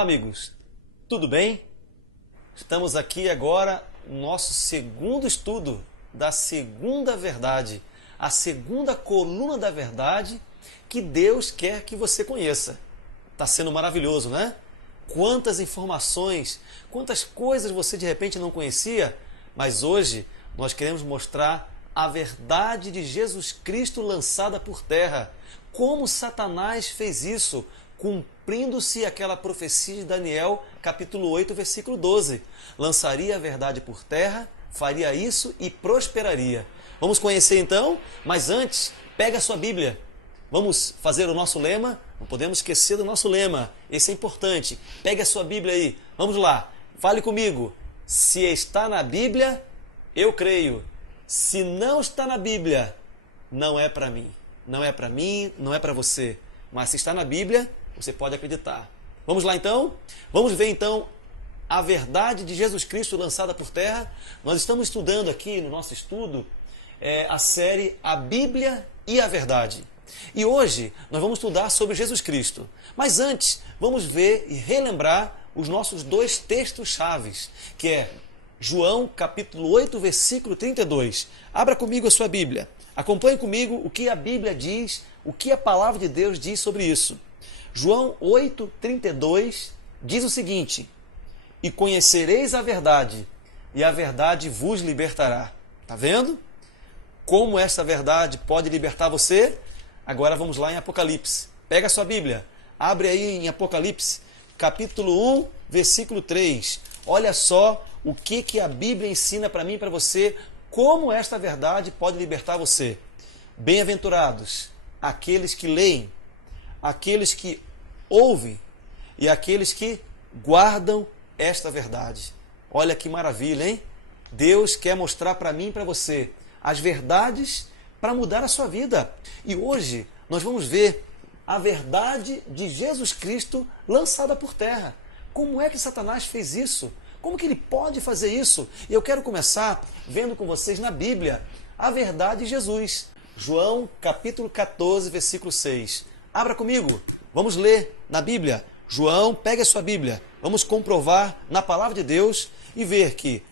Olá, amigos. Tudo bem? Estamos aqui agora no nosso segundo estudo da segunda verdade, a segunda coluna da verdade que Deus quer que você conheça. Está sendo maravilhoso, né? Quantas informações, quantas coisas você de repente não conhecia, mas hoje nós queremos mostrar a verdade de Jesus Cristo lançada por terra. Como Satanás fez isso, cumprindo-se aquela profecia de Daniel, capítulo 8, versículo 12. Lançaria a verdade por terra, faria isso e prosperaria. Vamos conhecer então? Mas antes, pega a sua Bíblia. Vamos fazer o nosso lema? Não podemos esquecer do nosso lema. Esse é importante. Pegue a sua Bíblia aí. Vamos lá. Fale comigo. Se está na Bíblia, eu creio. Se não está na Bíblia, não é para mim. Não é para mim, não é para você. Mas se está na Bíblia, você pode acreditar. Vamos lá então? Vamos ver então a verdade de Jesus Cristo lançada por terra. Nós estamos estudando aqui no nosso estudo a série A Bíblia e a Verdade. E hoje nós vamos estudar sobre Jesus Cristo. Mas antes, vamos ver e relembrar os nossos dois textos chaves, que é João capítulo 8, versículo 32. Abra comigo a sua Bíblia. Acompanhe comigo o que a Bíblia diz, o que a palavra de Deus diz sobre isso. João 8, 32 diz o seguinte: E conhecereis a verdade, e a verdade vos libertará. Está vendo? Como essa verdade pode libertar você? Agora vamos lá em Apocalipse. Pega a sua Bíblia, abre aí em Apocalipse, capítulo 1, versículo 3. Olha só o que a Bíblia ensina para mim e para você, como esta verdade pode libertar você. Bem-aventurados aqueles que leem, aqueles que ouvem e aqueles que guardam esta verdade. Olha que maravilha, hein? Deus quer mostrar para mim e para você as verdades para mudar a sua vida. E hoje nós vamos ver a verdade de Jesus Cristo lançada por terra. Como é que Satanás fez isso? Como que ele pode fazer isso? E eu quero começar vendo com vocês na Bíblia a verdade de Jesus. João capítulo 14, versículo 6. Abra comigo, vamos ler na Bíblia. João, pegue a sua Bíblia. Vamos comprovar na palavra de Deus e ver que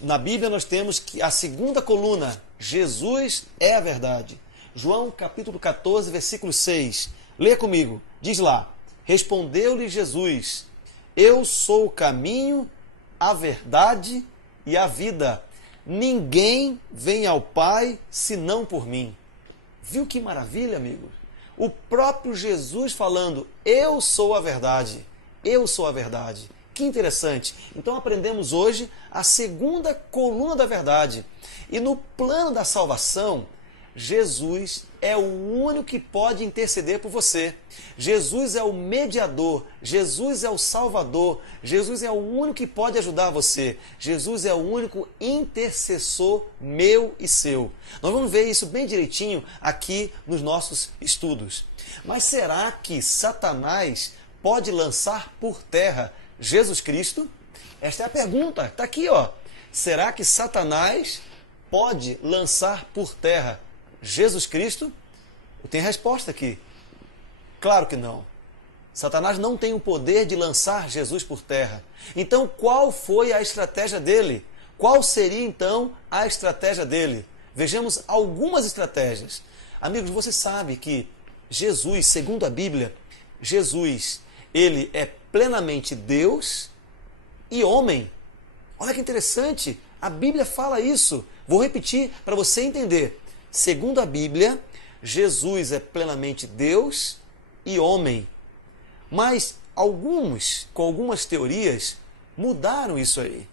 na Bíblia nós temos que a segunda coluna, Jesus é a verdade. João capítulo 14, versículo 6. Leia comigo, diz lá: Respondeu-lhe Jesus: Eu sou o caminho, a verdade e a vida. Ninguém vem ao Pai senão por mim. Viu que maravilha, amigos? O próprio Jesus falando: Eu sou a verdade. Eu sou a verdade. Que interessante. Então aprendemos hoje a segunda coluna da verdade. E no plano da salvação, Jesus é o único que pode interceder por você. Jesus é o mediador, Jesus é o salvador, Jesus é o único que pode ajudar você. Jesus é o único intercessor meu e seu. Nós vamos ver isso bem direitinho aqui nos nossos estudos. Mas será que Satanás pode lançar por terra Jesus Cristo? Esta é a pergunta, está aqui, ó. Será que Satanás pode lançar por terra Jesus Cristo? Eu tenho a resposta aqui. Claro que não. Satanás não tem o poder de lançar Jesus por terra. Então, qual foi a estratégia dele? Qual seria, então, a estratégia dele? Vejamos algumas estratégias. Amigos, você sabe que Jesus, segundo a Bíblia, Jesus, ele é plenamente Deus e homem. Olha que interessante, a Bíblia fala isso. Vou repetir para você entender. Segundo a Bíblia, Jesus é plenamente Deus e homem. Mas alguns, com algumas teorias, mudaram isso aí.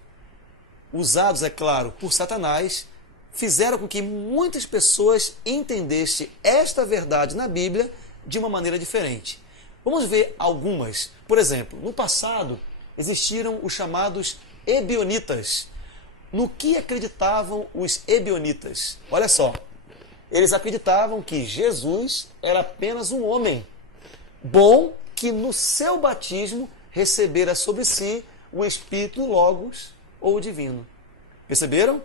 Usados, é claro, por Satanás, fizeram com que muitas pessoas entendessem esta verdade na Bíblia de uma maneira diferente. Vamos ver algumas. Por exemplo, no passado existiram os chamados ebionitas. No que acreditavam os ebionitas? Olha só, eles acreditavam que Jesus era apenas um homem bom que no seu batismo recebera sobre si o Espírito Logos ou divino. Perceberam?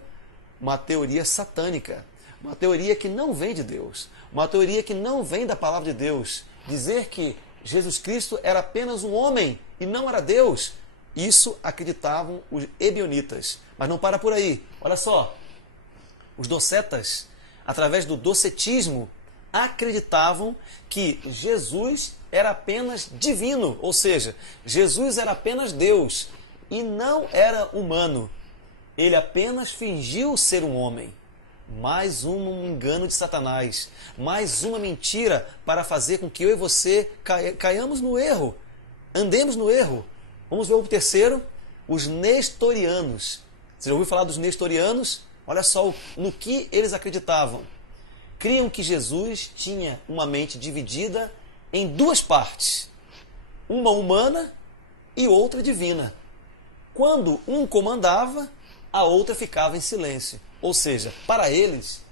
Uma teoria satânica, uma teoria que não vem de Deus, uma teoria que não vem da palavra de Deus. Dizer que Jesus Cristo era apenas um homem e não era Deus. Isso acreditavam os ebionitas. Mas não para por aí. Olha só, os docetas, através do docetismo, acreditavam que Jesus era apenas divino, ou seja, Jesus era apenas Deus e não era humano. Ele apenas fingiu ser um homem. Mais um engano de Satanás, mais uma mentira para fazer com que eu e você caiamos no erro, andemos no erro. Vamos ver o terceiro, os nestorianos. Você já ouviu falar dos nestorianos? Olha só no que eles acreditavam. Criam que Jesus tinha uma mente dividida em duas partes, uma humana e outra divina. Quando um comandava, a outra ficava em silêncio. Ou seja, para eles,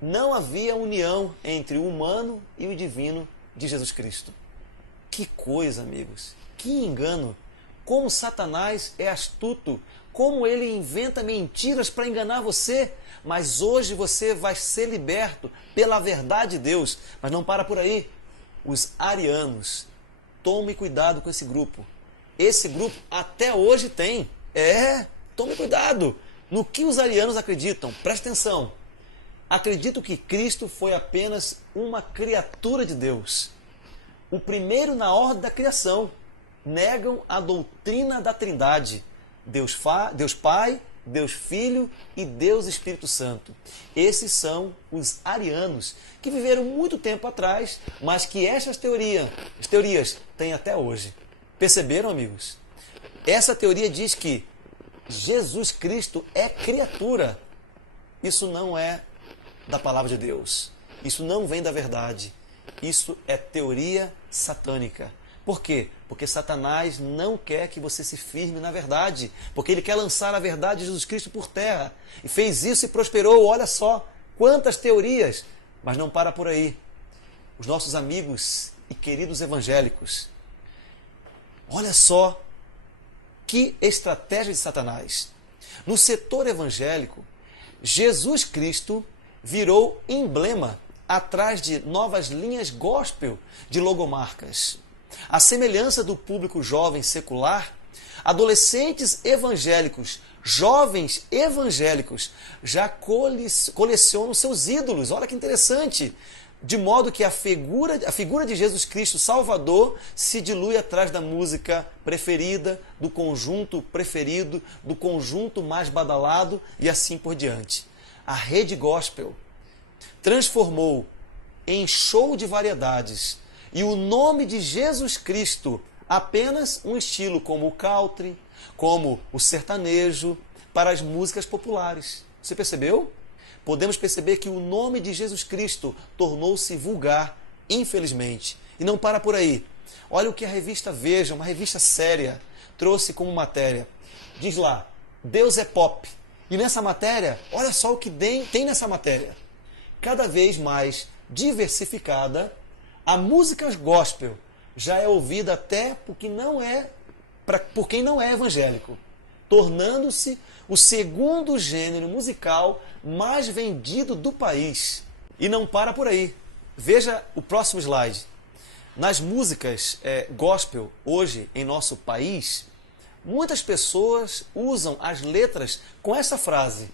não havia união entre o humano e o divino de Jesus Cristo. Que coisa, amigos! Que engano! Como Satanás é astuto! Como ele inventa mentiras para enganar você! Mas hoje você vai ser liberto pela verdade de Deus. Mas não para por aí. Os arianos. Tome cuidado com esse grupo. Esse grupo até hoje tem. Tome cuidado. No que os arianos acreditam? Preste atenção. Acreditam que Cristo foi apenas uma criatura de Deus. O primeiro na ordem da criação. Negam a doutrina da Trindade. Deus Pai, Deus Filho e Deus Espírito Santo. Esses são os arianos, que viveram muito tempo atrás, mas que estas teorias têm até hoje. Perceberam, amigos? Essa teoria diz que Jesus Cristo é criatura. Isso não é da palavra de Deus. Isso não vem da verdade. Isso é teoria satânica. Por quê? Porque Satanás não quer que você se firme na verdade. Porque ele quer lançar a verdade de Jesus Cristo por terra. E fez isso e prosperou. Olha só quantas teorias. Mas não para por aí. Os nossos amigos e queridos evangélicos. Olha só que estratégia de Satanás. No setor evangélico, Jesus Cristo virou emblema atrás de novas linhas gospel de logomarcas. À semelhança do público jovem secular, adolescentes evangélicos, jovens evangélicos, já colecionam seus ídolos. Olha que interessante! De modo que a figura de Jesus Cristo Salvador se dilui atrás da música preferida, do conjunto preferido, do conjunto mais badalado e assim por diante. A rede gospel transformou em show de variedades e o nome de Jesus Cristo apenas um estilo como o country, como o sertanejo, para as músicas populares. Você percebeu? Podemos perceber que o nome de Jesus Cristo tornou-se vulgar, infelizmente. E não para por aí. Olha o que a revista Veja, uma revista séria, trouxe como matéria. Diz lá, Deus é pop. E nessa matéria, olha só o que tem nessa matéria. Cada vez mais diversificada, a música gospel já é ouvida até por quem não é evangélico, tornando-se o segundo gênero musical mais vendido do país. E não para por aí. Veja o próximo slide. Nas músicas gospel, hoje em nosso país, muitas pessoas usam as letras com essa frase: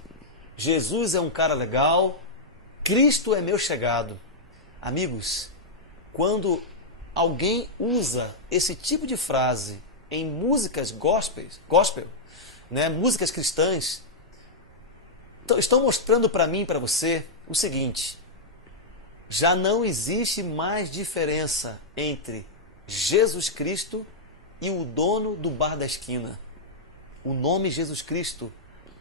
Jesus é um cara legal, Cristo é meu chegado. Amigos, quando alguém usa esse tipo de frase em músicas gospel, músicas cristãs, estão mostrando para mim e para você o seguinte: já não existe mais diferença entre Jesus Cristo e o dono do bar da esquina. O nome Jesus Cristo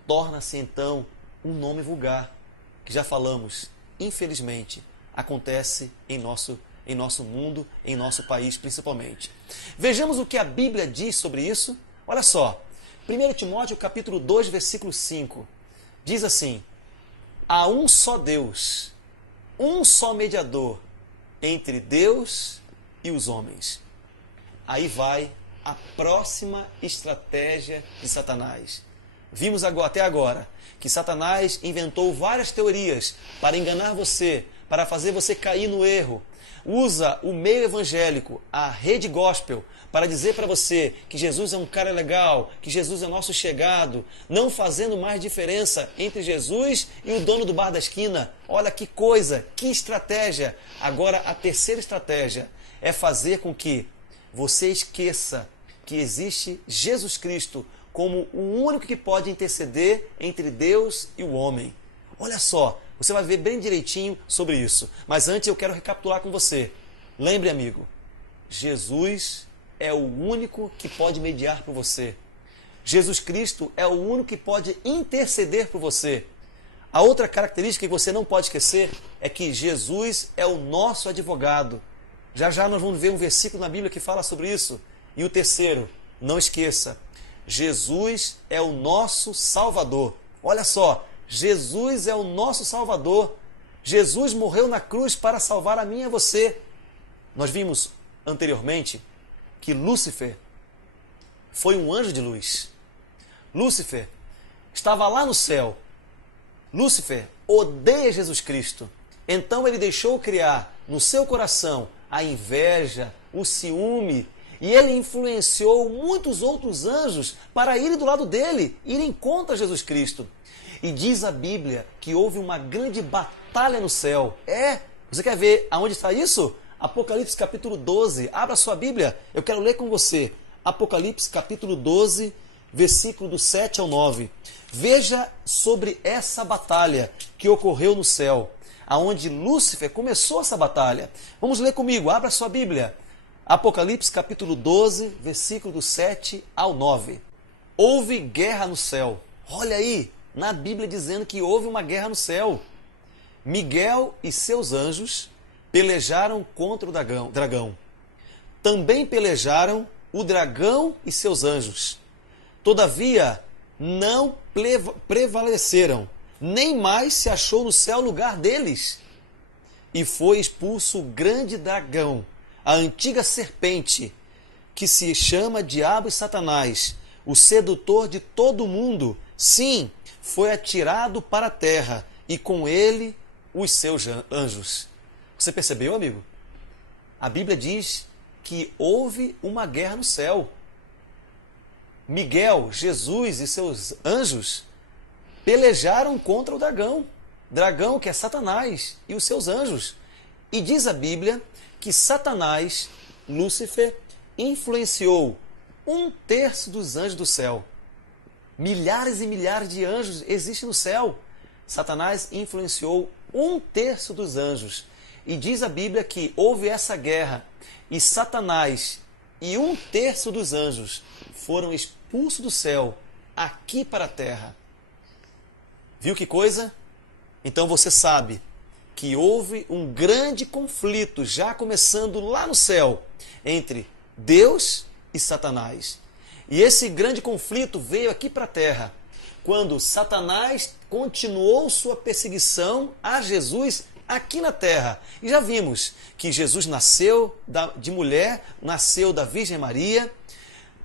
torna-se então um nome vulgar, que já falamos, infelizmente, acontece em nosso mundo, em nosso país principalmente. Vejamos o que a Bíblia diz sobre isso. Olha só, 1 Timóteo capítulo 2, versículo 5, diz assim: há um só Deus, um só mediador entre Deus e os homens. Aí vai a próxima estratégia de Satanás. Vimos até agora que Satanás inventou várias teorias para enganar você, para fazer você cair no erro. usa o meio evangélico, a rede gospel, para dizer para você que Jesus é um cara legal, que Jesus é nosso chegado, não fazendo mais diferença entre Jesus e o dono do bar da esquina. Olha que coisa, que estratégia. Agora, a terceira estratégia é fazer com que você esqueça que existe Jesus Cristo como o único que pode interceder entre Deus e o homem. Olha só, você vai ver bem direitinho sobre isso. Mas antes eu quero recapitular com você. Lembre, amigo, Jesus é o único que pode mediar por você. Jesus Cristo é o único que pode interceder por você. A outra característica que você não pode esquecer é que Jesus é o nosso advogado. Já já nós vamos ver um versículo na Bíblia que fala sobre isso. E o terceiro, não esqueça, Jesus é o nosso Salvador. Olha só, Jesus é o nosso Salvador. Jesus morreu na cruz para salvar a mim e a você. Nós vimos anteriormente que Lúcifer foi um anjo de luz. Lúcifer estava lá no céu. Lúcifer odeia Jesus Cristo. Então ele deixou criar no seu coração a inveja, o ciúme, e ele influenciou muitos outros anjos para irem do lado dele, irem contra Jesus Cristo. E diz a Bíblia que houve uma grande batalha no céu. Você quer ver aonde está isso? Apocalipse capítulo 12. Abra sua Bíblia, eu quero ler com você. Apocalipse capítulo 12, versículo do 7 ao 9. Veja sobre essa batalha que ocorreu no céu, aonde Lúcifer começou essa batalha. Vamos ler comigo, abra sua Bíblia. Apocalipse capítulo 12, versículo do 7 ao 9. Houve guerra no céu. Olha aí, na Bíblia dizendo que houve uma guerra no céu. Miguel e seus anjos pelejaram contra o dragão. Também pelejaram o dragão e seus anjos. Todavia, não prevaleceram, nem mais se achou no céu lugar deles. E foi expulso o grande dragão, a antiga serpente, que se chama Diabo e Satanás, o sedutor de todo o mundo. Sim, foi atirado para a terra, e com ele os seus anjos. Você percebeu, amigo? A Bíblia diz que houve uma guerra no céu. Miguel, Jesus e seus anjos pelejaram contra o dragão que é Satanás, e os seus anjos. E diz a Bíblia que Satanás, Lúcifer, influenciou 1/3 dos anjos do céu. Milhares e milhares de anjos existem no céu. Satanás influenciou 1/3 dos anjos. E diz a Bíblia que houve essa guerra e Satanás e 1/3 dos anjos foram expulsos do céu aqui para a terra. Viu que coisa? Então você sabe que houve um grande conflito, já começando lá no céu, entre Deus e Satanás. E esse grande conflito veio aqui para a terra, quando Satanás continuou sua perseguição a Jesus aqui na terra. E já vimos que Jesus nasceu de mulher, nasceu da Virgem Maria.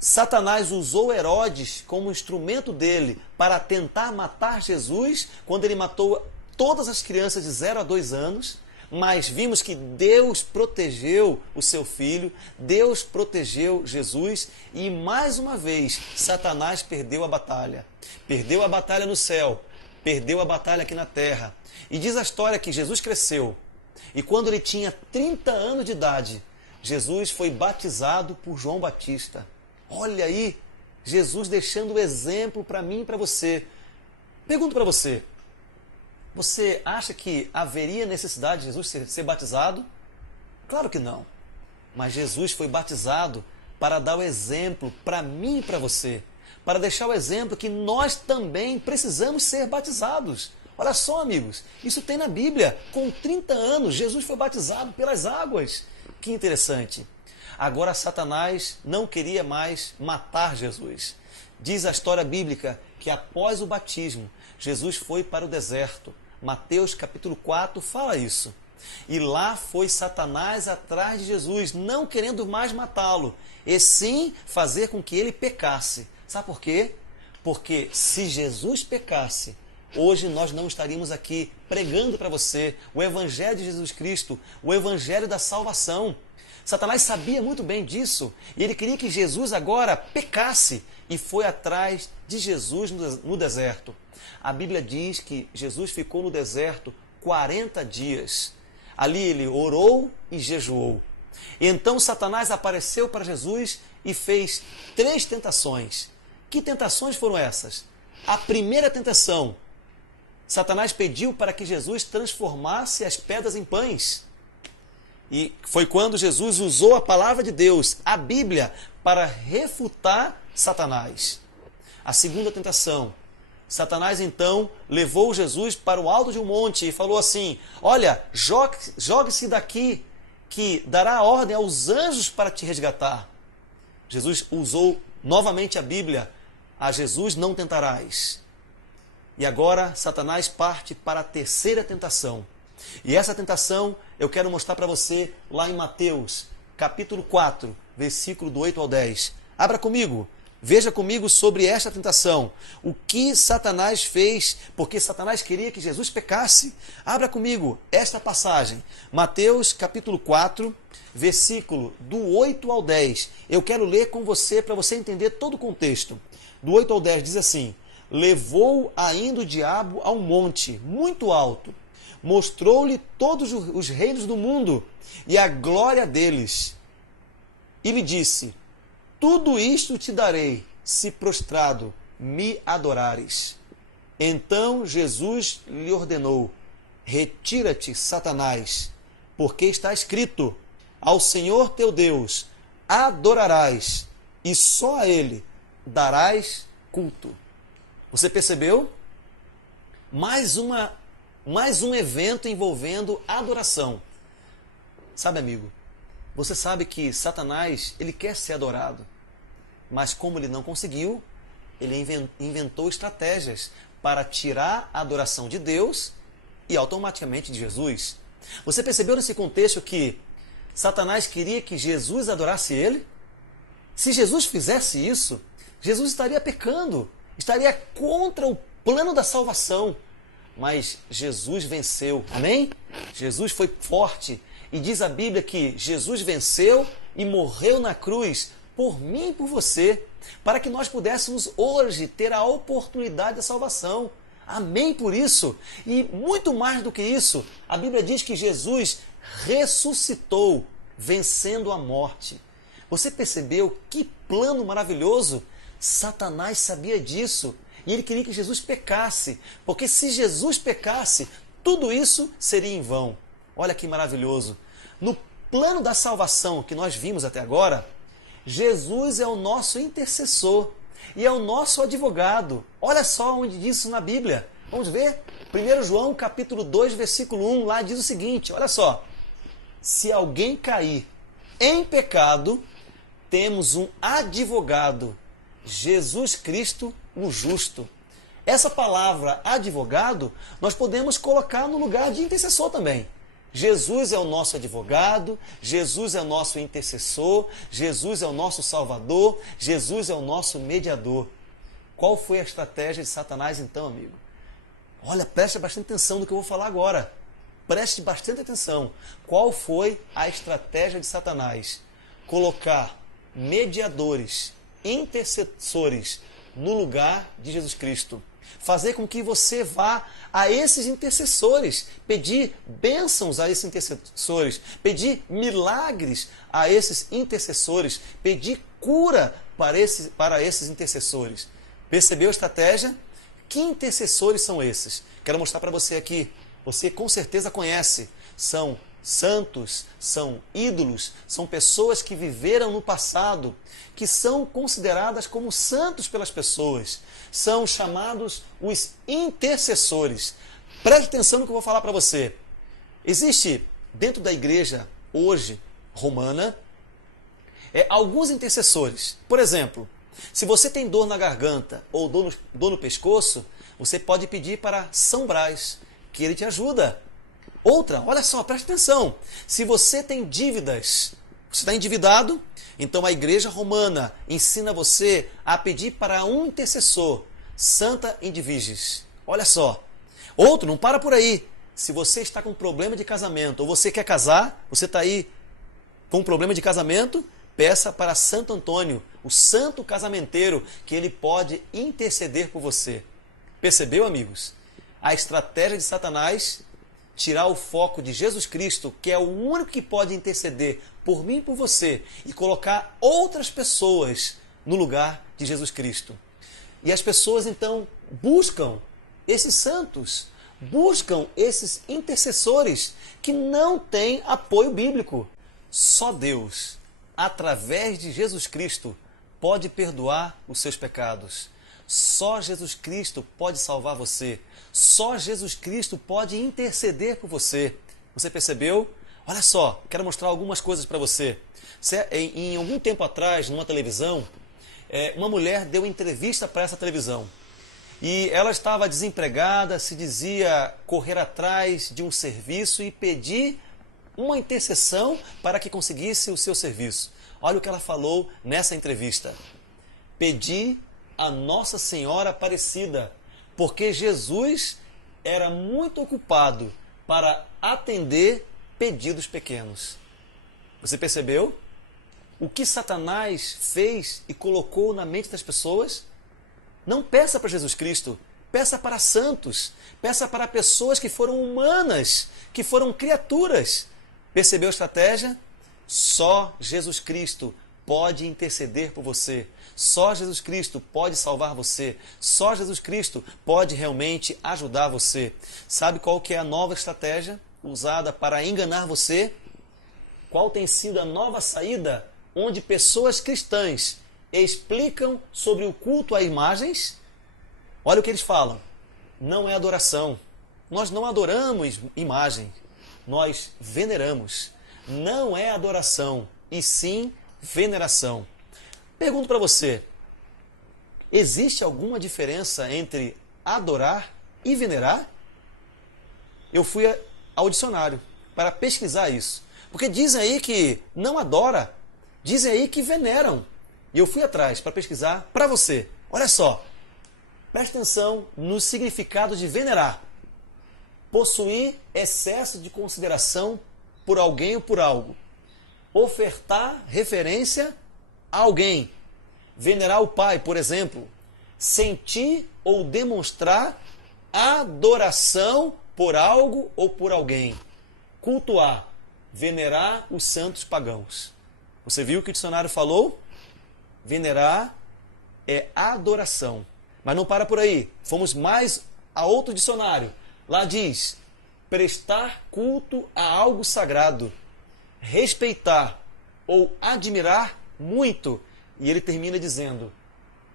Satanás usou Herodes como instrumento dele para tentar matar Jesus, quando ele matou todas as crianças de 0 a 2 anos. Mas vimos que Deus protegeu o seu filho, Deus protegeu Jesus, e mais uma vez Satanás perdeu a batalha. Perdeu a batalha no céu, perdeu a batalha aqui na terra. E diz a história que Jesus cresceu, e quando ele tinha 30 anos de idade, Jesus foi batizado por João Batista. Olha aí, Jesus deixando o exemplo para mim e para você. Pergunto para você, você acha que haveria necessidade de Jesus ser batizado? Claro que não. Mas Jesus foi batizado para dar o exemplo para mim e para você. Para deixar o exemplo que nós também precisamos ser batizados. Olha só, amigos, isso tem na Bíblia. Com 30 anos, Jesus foi batizado pelas águas. Que interessante. Agora Satanás não queria mais matar Jesus. Diz a história bíblica que após o batismo, Jesus foi para o deserto. Mateus capítulo 4 fala isso. E lá foi Satanás atrás de Jesus, não querendo mais matá-lo, e sim fazer com que ele pecasse. Sabe por quê? Porque se Jesus pecasse, hoje nós não estaríamos aqui pregando para você o Evangelho de Jesus Cristo, o Evangelho da salvação. Satanás sabia muito bem disso e ele queria que Jesus agora pecasse e foi atrás de Jesus no deserto. A Bíblia diz que Jesus ficou no deserto 40 dias. Ali ele orou e jejuou. Então Satanás apareceu para Jesus e fez 3 tentações. Que tentações foram essas? A primeira tentação, Satanás pediu para que Jesus transformasse as pedras em pães. E foi quando Jesus usou a palavra de Deus, a Bíblia, para refutar Satanás. A segunda tentação, Satanás então levou Jesus para o alto de um monte e falou assim: olha, jogue-se daqui, que dará ordem aos anjos para te resgatar. Jesus usou novamente a Bíblia: a Jesus não tentarás. E agora Satanás parte para a terceira tentação. E essa tentação eu quero mostrar para você lá em Mateus, capítulo 4, versículo do 8 ao 10. Abra comigo, veja comigo sobre esta tentação. O que Satanás fez, porque Satanás queria que Jesus pecasse. Abra comigo esta passagem. Mateus, capítulo 4, versículo do 8 ao 10. Eu quero ler com você para você entender todo o contexto. Do 8 ao 10 diz assim: levou ainda o diabo a um monte muito alto, mostrou-lhe todos os reinos do mundo e a glória deles. E lhe disse: tudo isto te darei, se prostrado me adorares. Então Jesus lhe ordenou: retira-te, Satanás, porque está escrito: ao Senhor teu Deus adorarás, e só a Ele darás culto. Você percebeu? Mais um evento envolvendo adoração. Sabe, amigo, você sabe que Satanás, ele quer ser adorado. Mas como ele não conseguiu, ele inventou estratégias para tirar a adoração de Deus e automaticamente de Jesus. Você percebeu nesse contexto que Satanás queria que Jesus adorasse ele? Se Jesus fizesse isso, Jesus estaria pecando, estaria contra o plano da salvação. Mas Jesus venceu, amém? Jesus foi forte e diz a Bíblia que Jesus venceu e morreu na cruz por mim e por você, para que nós pudéssemos hoje ter a oportunidade da salvação. Amém por isso? E muito mais do que isso, a Bíblia diz que Jesus ressuscitou, vencendo a morte. Você percebeu que plano maravilhoso? Satanás sabia disso e ele queria que Jesus pecasse, porque se Jesus pecasse, tudo isso seria em vão. Olha que maravilhoso. No plano da salvação que nós vimos até agora, Jesus é o nosso intercessor e é o nosso advogado. Olha só onde diz isso na Bíblia. Vamos ver? 1 João capítulo 2, versículo 1, lá diz o seguinte, olha só: se alguém cair em pecado, temos um advogado, Jesus Cristo, o justo. Essa palavra advogado, nós podemos colocar no lugar de intercessor também. Jesus é o nosso advogado, Jesus é o nosso intercessor, Jesus é o nosso salvador, Jesus é o nosso mediador. Qual foi a estratégia de Satanás então, amigo? Olha, preste bastante atenção no que eu vou falar agora. Preste bastante atenção. Qual foi a estratégia de Satanás? Colocar mediadores, intercessores no lugar de Jesus Cristo. Fazer com que você vá a esses intercessores, pedir bênçãos a esses intercessores, pedir milagres a esses intercessores, pedir cura para esses intercessores. Percebeu a estratégia? Que intercessores são esses? Quero mostrar para você aqui. Você com certeza conhece. São santos, são ídolos, são pessoas que viveram no passado, que são consideradas como santos pelas pessoas. São chamados os intercessores. Preste atenção no que eu vou falar para você. Existe dentro da igreja hoje, romana, alguns intercessores. Por exemplo, se você tem dor na garganta ou dor no pescoço, você pode pedir para São Brás, que ele te ajuda. Outra, olha só, preste atenção. Se você tem dívidas, você está endividado, então a igreja romana ensina você a pedir para um intercessor, Santa Edviges. Olha só. Outro, não para por aí. Se você está com problema de casamento, ou você quer casar, você está aí com um problema de casamento, peça para Santo Antônio, o santo casamenteiro, que ele pode interceder por você. Percebeu, amigos? A estratégia de Satanás, tirar o foco de Jesus Cristo, que é o único que pode interceder por mim e por você, e colocar outras pessoas no lugar de Jesus Cristo. E as pessoas então buscam esses santos, buscam esses intercessores que não têm apoio bíblico. Só Deus, através de Jesus Cristo, pode perdoar os seus pecados. Só Jesus Cristo pode salvar você. Só Jesus Cristo pode interceder por você. Você percebeu? Olha só, quero mostrar algumas coisas para você. Em algum tempo atrás, numa televisão, uma mulher deu entrevista para essa televisão. E ela estava desempregada, se dizia correr atrás de um serviço e pedir uma intercessão para que conseguisse o seu serviço. Olha o que ela falou nessa entrevista. Pedi a Nossa Senhora Aparecida, porque Jesus era muito ocupado para atender pedidos pequenos. Você percebeu? O que Satanás fez e colocou na mente das pessoas? Não peça para Jesus Cristo, peça para santos, peça para pessoas que foram humanas, que foram criaturas. Percebeu a estratégia? Só Jesus Cristo pode interceder por você. Só Jesus Cristo pode salvar você. Só Jesus Cristo pode realmente ajudar você. Sabe qual que é a nova estratégia usada para enganar você? Qual tem sido a nova saída onde pessoas cristãs explicam sobre o culto a imagens? Olha o que eles falam. Não é adoração. Nós não adoramos imagem. Nós veneramos. Não é adoração, e sim veneração. Pergunto para você, existe alguma diferença entre adorar e venerar? Eu fui ao dicionário para pesquisar isso. Porque dizem aí que não adora, dizem aí que veneram. E eu fui atrás para pesquisar para você. Olha só, preste atenção no significado de venerar. Possuir excesso de consideração por alguém ou por algo. Ofertar referência a alguém. Venerar o pai, por exemplo. Sentir ou demonstrar adoração por algo ou por alguém. Cultuar. Venerar os santos pagãos. Você viu o que o dicionário falou? Venerar é adoração. Mas não para por aí. Fomos mais a outro dicionário. Lá diz, prestar culto a algo sagrado, respeitar ou admirar muito. E ele termina dizendo,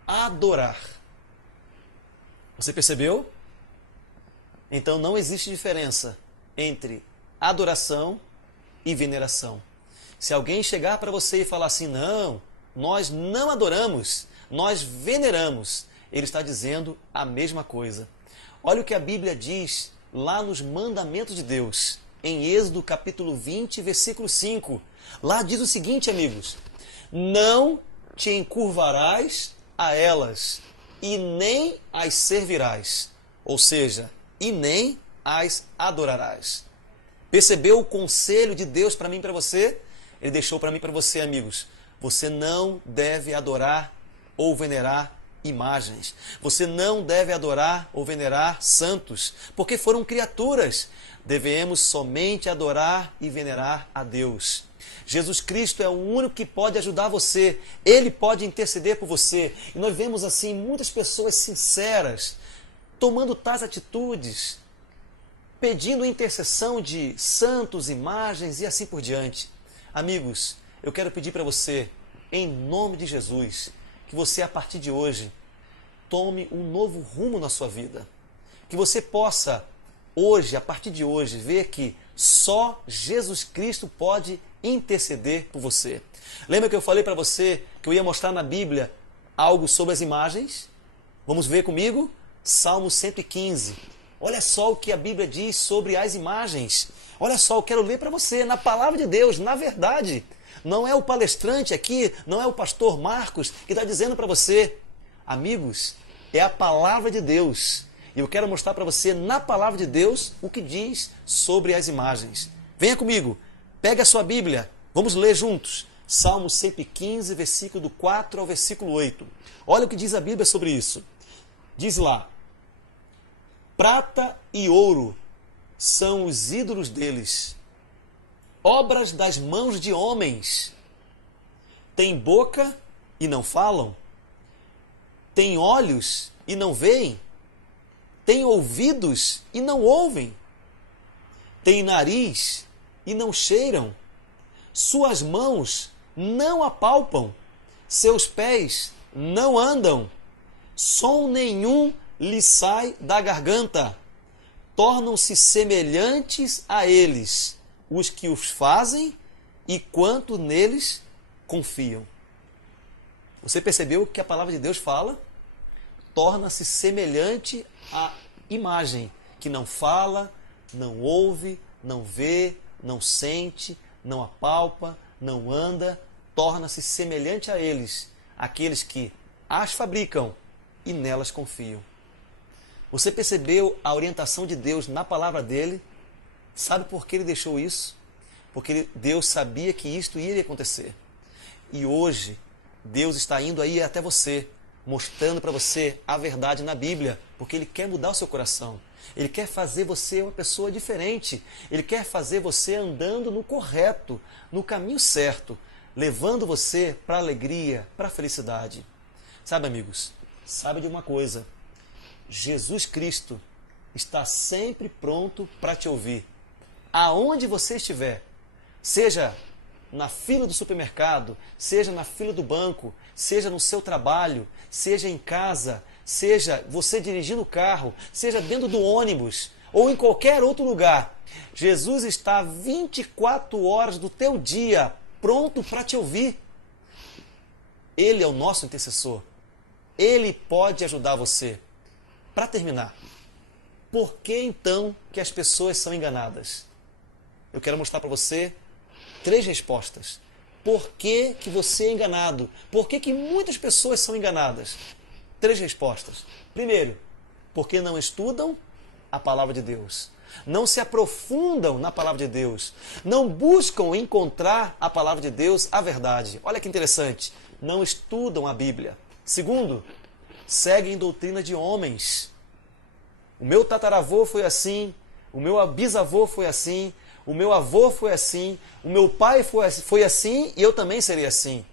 adorar. Você percebeu? Então não existe diferença entre adoração e veneração. Se alguém chegar para você e falar assim, não, nós não adoramos, nós veneramos, ele está dizendo a mesma coisa. Olha o que a Bíblia diz lá nos mandamentos de Deus, em Êxodo capítulo 20, versículo 5. Lá diz o seguinte, amigos, não te encurvarás a elas, e nem as servirás, ou seja, e nem as adorarás. Percebeu o conselho de Deus para mim e para você? Ele deixou para mim e para você, amigos. Você não deve adorar ou venerar imagens. Você não deve adorar ou venerar santos, porque foram criaturas. Devemos somente adorar e venerar a Deus. Jesus Cristo é o único que pode ajudar você. Ele pode interceder por você. E nós vemos assim muitas pessoas sinceras tomando tais atitudes, pedindo intercessão de santos, imagens e assim por diante. Amigos, eu quero pedir para você, em nome de Jesus, que você a partir de hoje tome um novo rumo na sua vida. Que você possa hoje, a partir de hoje, ver que só Jesus Cristo pode interceder por você. Lembra que eu falei para você que eu ia mostrar na Bíblia algo sobre as imagens? Vamos ver comigo? Salmo 115. Olha só o que a Bíblia diz sobre as imagens. Olha só, eu quero ler para você, na palavra de Deus, na verdade. Não é o palestrante aqui, não é o pastor Marcos que está dizendo para você. Amigos, é a palavra de Deus. E eu quero mostrar para você na palavra de Deus o que diz sobre as imagens. Venha comigo, pegue a sua Bíblia, vamos ler juntos. Salmo 115, versículo do 4 ao versículo 8. Olha o que diz a Bíblia sobre isso. Diz lá: prata e ouro são os ídolos deles, obras das mãos de homens. Têm boca e não falam, têm olhos e não veem, têm ouvidos e não ouvem, têm nariz e não cheiram, suas mãos não apalpam, seus pés não andam, som nenhum lhe sai da garganta, tornam-se semelhantes a eles os que os fazem e quanto neles confiam. Você percebeu o que a palavra de Deus fala? Torna-se semelhante à imagem, que não fala, não ouve, não vê, não sente, não apalpa, não anda, torna-se semelhante a eles, aqueles que as fabricam e nelas confiam. Você percebeu a orientação de Deus na palavra dele? Sabe por que ele deixou isso? Porque Deus sabia que isto iria acontecer. E hoje, Deus está indo aí até você, mostrando para você a verdade na Bíblia, porque Ele quer mudar o seu coração. Ele quer fazer você uma pessoa diferente. Ele quer fazer você andando no correto, no caminho certo, levando você para a alegria, para a felicidade. Sabe, amigos, sabe de uma coisa? Jesus Cristo está sempre pronto para te ouvir. Aonde você estiver, seja na fila do supermercado, seja na fila do banco, seja no seu trabalho, seja em casa, seja você dirigindo o carro, seja dentro do ônibus ou em qualquer outro lugar, Jesus está 24 horas do teu dia pronto para te ouvir. Ele é o nosso intercessor. Ele pode ajudar você. Para terminar, por que então que as pessoas são enganadas? Eu quero mostrar para você 3 respostas. Por que que você é enganado? Por que que muitas pessoas são enganadas? 3 respostas. Primeiro, porque não estudam a palavra de Deus. Não se aprofundam na palavra de Deus. Não buscam encontrar a palavra de Deus, a verdade. Olha que interessante. Não estudam a Bíblia. Segundo, seguem doutrina de homens. O meu tataravô foi assim, o meu bisavô foi assim, o meu avô foi assim, o meu pai foi assim e eu também serei assim.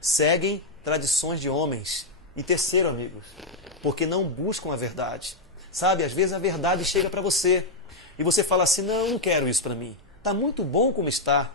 Seguem tradições de homens. E terceiro, amigos, porque não buscam a verdade. Sabe, às vezes a verdade chega para você e você fala assim, não, eu não quero isso para mim. Está muito bom como está.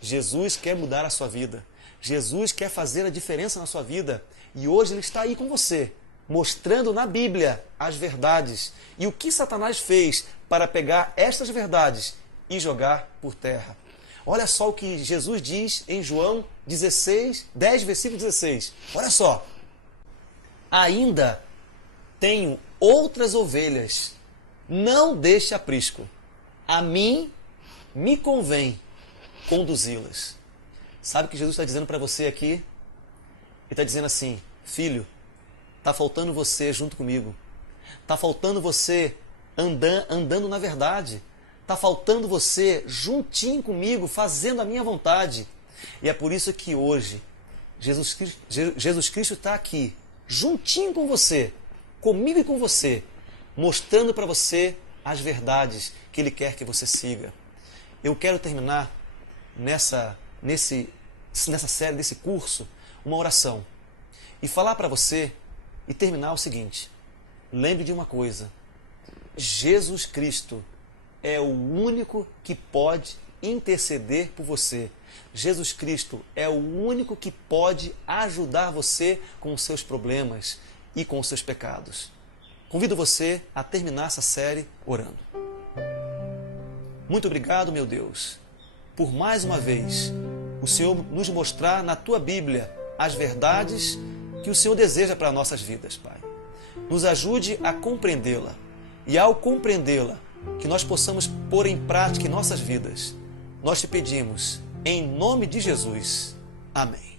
Jesus quer mudar a sua vida. Jesus quer fazer a diferença na sua vida. E hoje Ele está aí com você, mostrando na Bíblia as verdades. E o que Satanás fez para pegar estas verdades e jogar por terra. Olha só o que Jesus diz em João 10, versículo 16. Olha só. Ainda tenho outras ovelhas, não deixe aprisco. A mim me convém conduzi-las. Sabe o que Jesus está dizendo para você aqui? Ele está dizendo assim, filho, está faltando você junto comigo. Está faltando você andando na verdade. Está faltando você juntinho comigo, fazendo a minha vontade. E é por isso que hoje Jesus Cristo está aqui, juntinho com você, comigo e com você, mostrando para você as verdades que Ele quer que você siga. Eu quero terminar nessa série, nesse curso, uma oração. E falar para você e terminar o seguinte. Lembre de uma coisa. Jesus Cristo é o único que pode interceder por você. Jesus Cristo é o único que pode ajudar você com os seus problemas e com os seus pecados. Convido você a terminar essa série orando. Muito obrigado, meu Deus, por mais uma vez o Senhor nos mostrar na Tua Bíblia as verdades que o Senhor deseja para nossas vidas, Pai. Nos ajude a compreendê-la e, ao compreendê-la, que nós possamos pôr em prática em nossas vidas. Nós te pedimos, em nome de Jesus. Amém.